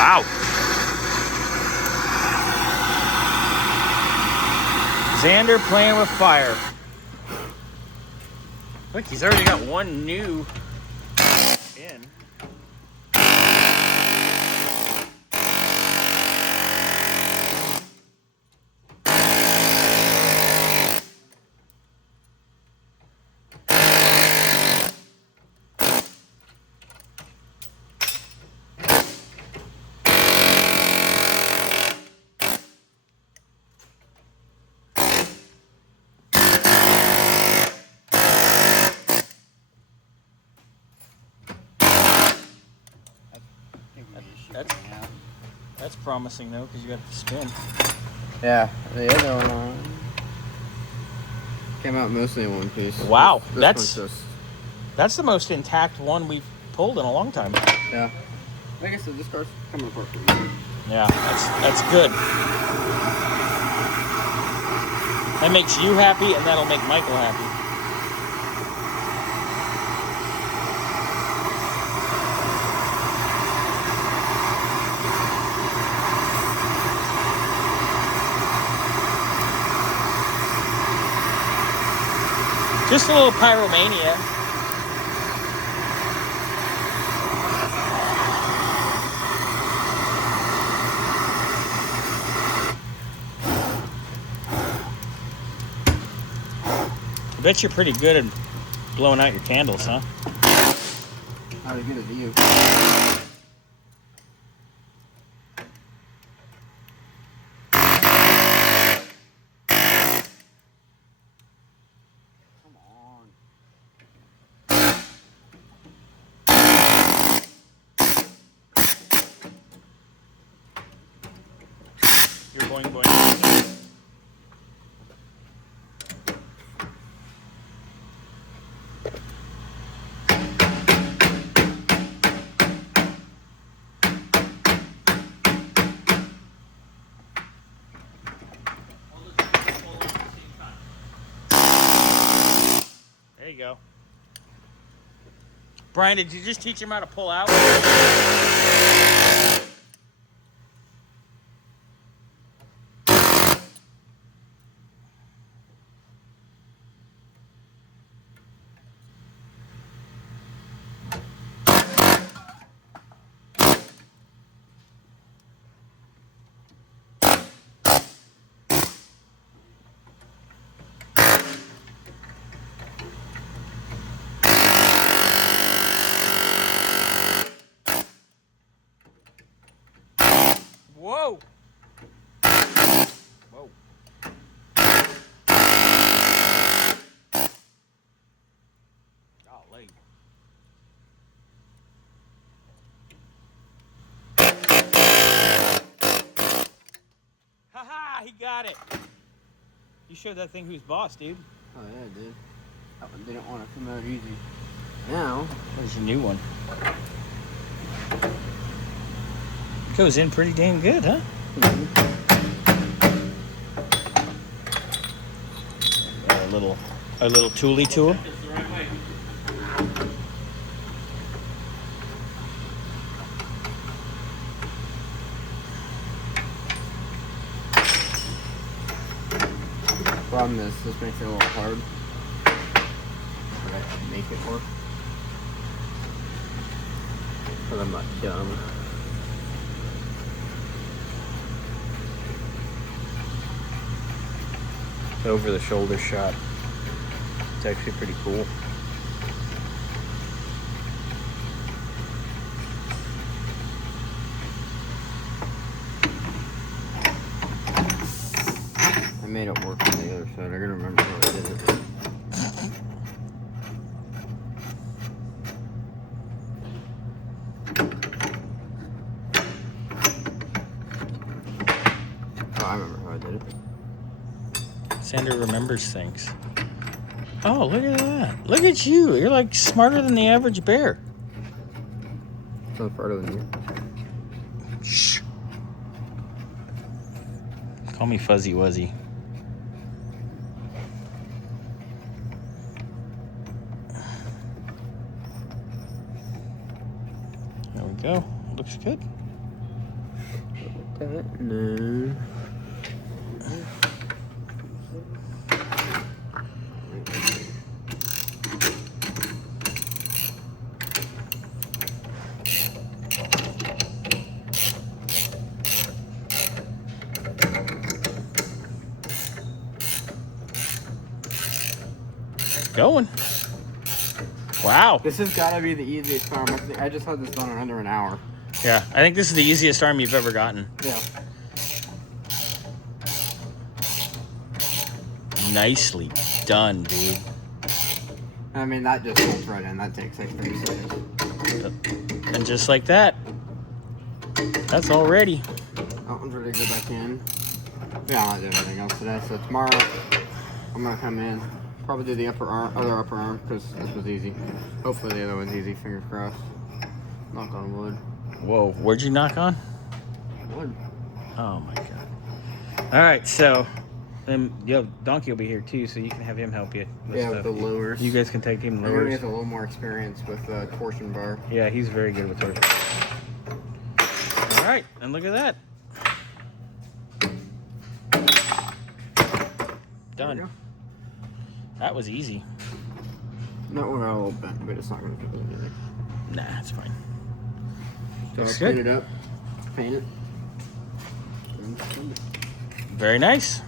Wow. Xander playing with fire. Look, he's already got one new in. That's promising though, because you got the spin. Yeah, the other one came out mostly in one piece. Wow, that's the most intact one we've pulled in a long time. Yeah, like I said, this car's coming apart for me. Yeah, that's good. That makes you happy, and that'll make Michael happy. Just a little pyromania. I bet you're pretty good at blowing out your candles, huh? How good are you? You're boing boing. There you go. Brian, did you just teach him how to pull out? Whoa! Whoa. Golly. Ha-ha! He got it! You showed that thing who's boss, dude. Oh yeah, I did. That one didn't want to come out easy. Now, there's a new one. Goes in pretty damn good, huh? A little toolie tool. problem is this makes it a little hard. I make it work. But I'm not dumb. Over the shoulder shot. It's actually pretty cool. I made it work on the other side. I gotta remember how I did it. Oh, I remember how I did it. Sander remembers things. Oh, look at that. Look at you. You're like smarter than the average bear. I'm farther than you. Shh. Call me Fuzzy Wuzzy. There we go. Looks good. that? No. Going. Wow. This has got to be the easiest arm. I just had this done in under an hour. Yeah, I think this is the easiest arm you've ever gotten. Yeah. Nicely done, dude. I mean, that just bolts right in. That takes like 30 seconds. And just like that, that's all ready. That one's ready to go back in. Yeah, I'm not doing anything else today. So tomorrow, I'm gonna come in, probably do the other upper arm, because this was easy. Hopefully the other one's easy. Fingers crossed. Knock on wood. Whoa, where'd you knock on? Wood. Oh my god. All right, so Donkey will be here too, so you can have him help you. With the lowers. You guys can take him He lowers. has a little more experience with torsion bar. Yeah, he's very good with torsion. All right, and look at that. Done. That was easy. That one got a little bent, but it's not going to do anything. Nah, it's fine. So Looks I'll good. clean it up, paint it. Very nice.